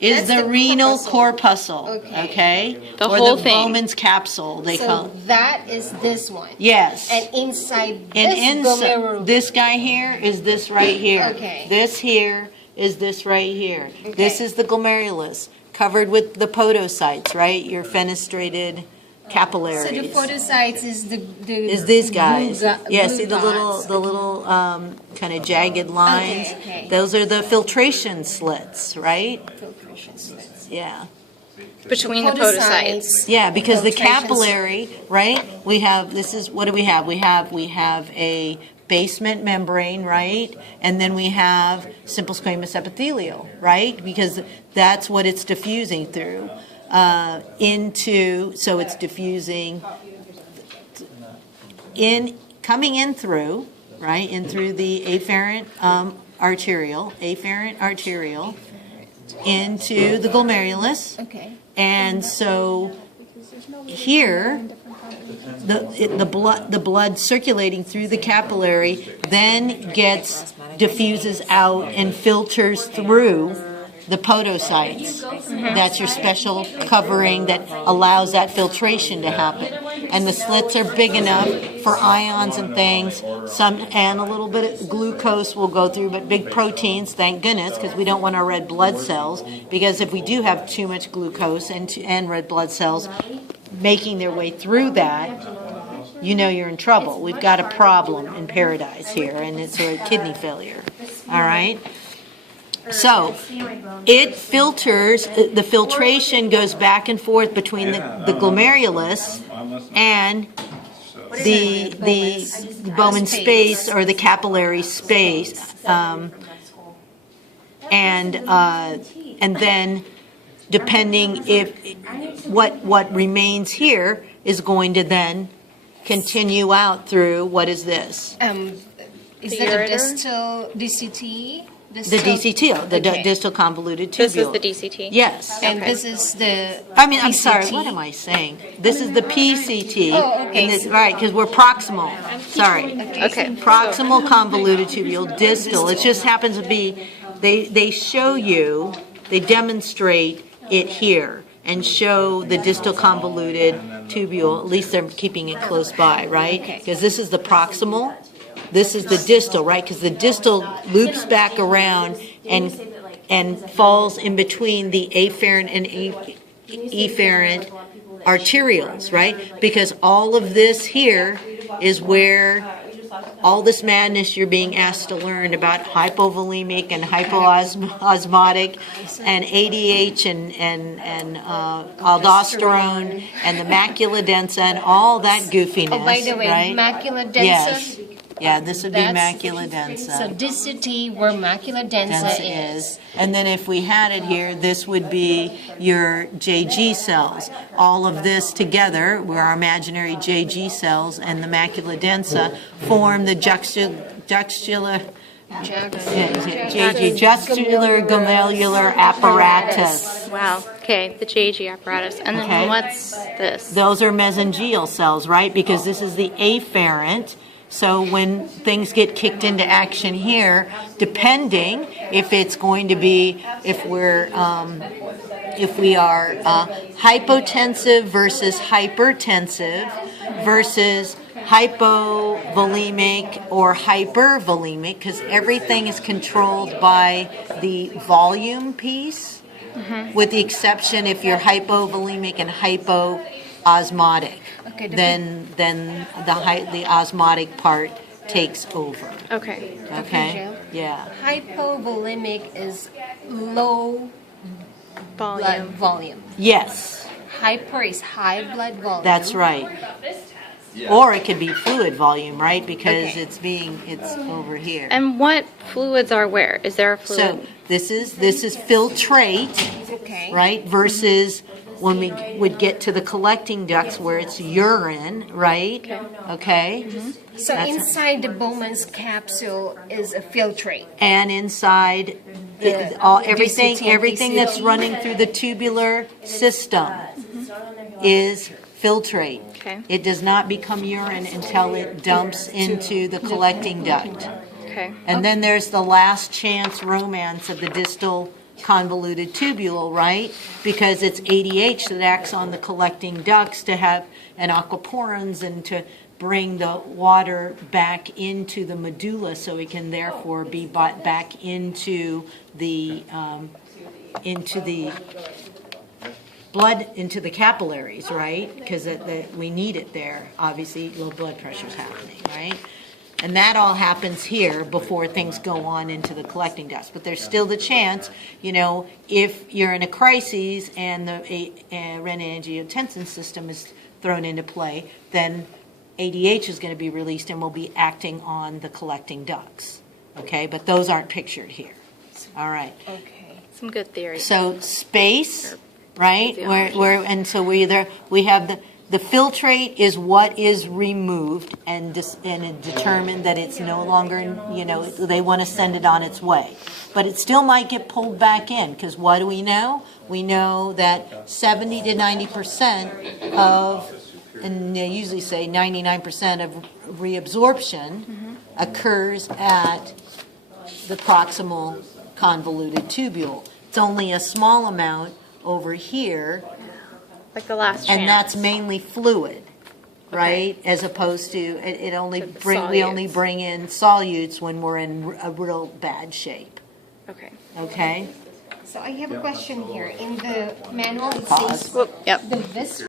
is the renal corpuscle, okay? The or whole the thing. Bowman's capsule, they call So that is this one. Yes. And inside And this glomerular. this guy here is this right here. Okay. This here is this right here. Okay. This is the glomerulus, covered with the podocytes, right? Your fenestrated capillaries. So the photocytes is the is these guys. Yeah, blue see the dots. little kind of jagged lines? Okay. Those are the filtration slits, right? Filtration slits. Yeah. Between the podocytes. Yeah, because the Filtration capillary, right? We have, this is, what do we have? We have a basement membrane, right? And then we have simple squamous epithelial, right? Because that's what it's diffusing through. So it's diffusing coming in through, right? In through the afferent arterial, into the glomerulus. Okay. And so here, the blood circulating through the capillary then diffuses out and filters through the podocytes. That's your special covering that allows that filtration to happen. And the slits are big enough for ions and things. And a little bit of glucose will go through, but big proteins, thank goodness, because we don't want our red blood cells. Because if we do have too much glucose and red blood cells making their way through that, you know you're in trouble. We've got a problem in paradise here, and it's a kidney failure. All right? So it filters, the filtration goes back and forth between the glomerulus and the Bowman space or the capillary space, and then depending if what remains here is going to then continue out through what is this? Is that a distal DCT? The DCT, the distal convoluted tubule. This is the DCT? Yes. And this is the I'm sorry, PCT? what am I saying? This is the PCT. Oh, okay. And this, right, because we're proximal. Sorry. Okay. Proximal convoluted tubule, distal. It just happens to be, they show you, they demonstrate it here and show the distal convoluted tubule, at least they're keeping it close by, right? Because this is the proximal. This is the distal, right? Because the distal loops back around and falls in between the afferent and efferent arterioles, right? Because all of this here is where all this madness you're being asked to learn about hypovolemic and hypoosmotic and ADH and aldosterone and the macula densa and all that goofiness. Oh, by the way, right? macula densa. Yes. Yeah, this would be That's- macula densa. So DCT where macula densa is. And then if we had it here, this would be your JG cells. All of this together, where our imaginary JG cells and the macula densa form the juxtacular glomerular apparatus. Wow. Okay, the JG apparatus. And then Okay. what's this? Those are mesangial cells, right? Because this is the afferent. So when things get kicked into action here, depending if it's going to be, if we are hypotensive versus hypertensive versus hypovolemic or hypervolemic, because everything is controlled by the volume piece, with the exception if you're hypovolemic and hypoosmotic. Okay, Then the osmotic part takes over. Okay. Okay? Jill. Yeah. Hypovolemic is low blood Volume. volume. Yes, Hyper is high blood volume. that's right. Or it could be fluid volume, right? Because Okay. it's over here. And what fluids are where? Is there a fluid? So this is filtrate, Okay. right? Versus when we would get to the collecting ducts where it's urine, right? Okay. So That's- inside the Bowman's capsule is a filtrate. And inside everything DCT, that's PCT. running through the tubular system is filtrate. Okay. It does not become urine until it dumps into the collecting duct. Okay. And then there's the last chance romance of the distal convoluted tubule, right? Because it's ADH that acts on the collecting ducts to have and aquaporins and to bring the water back into the medulla, so it can therefore be brought back into the blood, into the capillaries, right? Because we need it there. Obviously, low blood pressure is happening, right? And that all happens here before things go on into the collecting ducts. But there's still the chance, if you're in a crisis and the renin-angiotensin system is thrown into play, then ADH is going to be released and will be acting on the collecting ducts. Okay, but those aren't pictured here. All right. Okay. Some good theory. So space, right? physiology. And so we have the filtrate is what is removed and determined that it's no longer, they want to send it on its way. But it still might get pulled back in, because what do we know? We know that 70 to 90% of, and they usually say 99% of reabsorption occurs at the proximal convoluted tubule. It's only a small amount over here, Like the last chance. and that's mainly fluid, right? As opposed to it only we only solutes. bring in solutes when we're in a real bad shape. Okay. Okay. So I have a question here. In the manual, it Pause. says Whoop, yep. the visceral